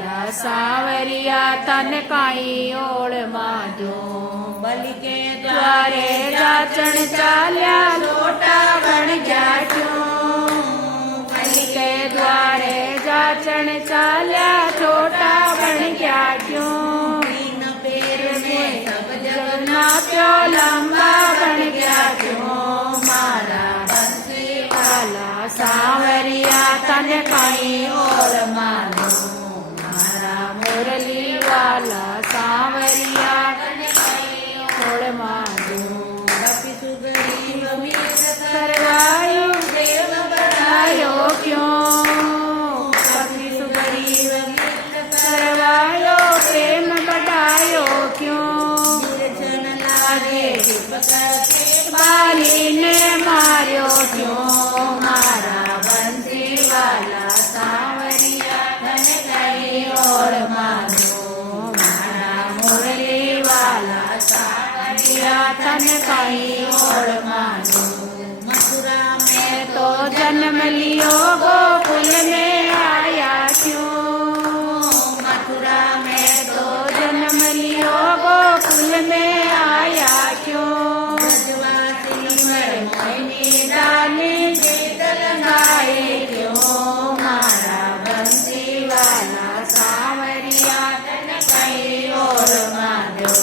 सावरिया तन काई ओळ माधो बलि के द्वारे जाचण चाल्या छोटा बन गया क्यों बलि के द्वारे जाचण चाल्या छोटा बन गया क्यों तीन पैर में सब जग नाप्यो लंबा बन गया क्यों मारा बंसी वाला सावरिया तन काई ओळ माधो मारा मुरली वाला सावरिया तन काई ओळ माधो कपि सुगरीब मीत करवायो देव बनायो क्यों कभी सुगरीब करवायो प्रेम बढ़ायो क्यों निर्जन लागे करके बाली ने मार्यो क्यों मारा बंसी वाला सावरिया धन गई और मारो मारा मुरली वाला सावरिया धन गई और मारो मथुरा में मैं तो जन्म लियो गोकुल में आया क्यों मथुरा में तो जन्म लियो गोकुल में आया क्यों ब्रजवासी में मोहिनी डाली गीत लगाए क्यों मारा बंसी वाला सावरिया तन कई और माधो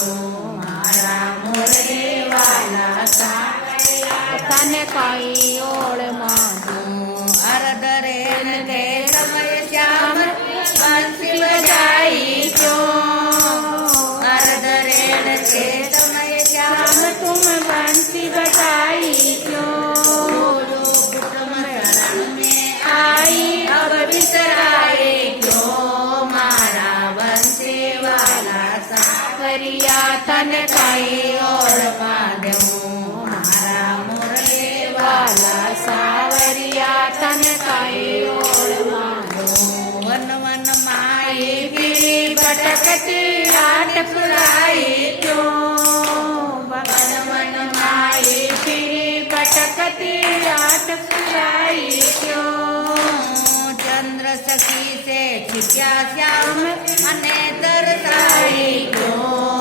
मारा मुरली वाला सावरिया तन कई और माधो अरदरेन के समय श्याम बंसी बजाई क्यों अरदरेन के समय श्याम श्याम तुम बंसी बजाई क्यों कुटुम शरण में आई अब बिसराए क्यों मारा बंसी वाला सावरिया तन कई और माधो मारा मुरली वाला सावरिया तन कई और माधो वन वन माई आई फिरी भटकती रात पुराई क्यों वन वन माई फिरी भटकती रात पुराई क्यों चंद्र सखी से छिप्या श्याम अने दर्शाई आई क्यों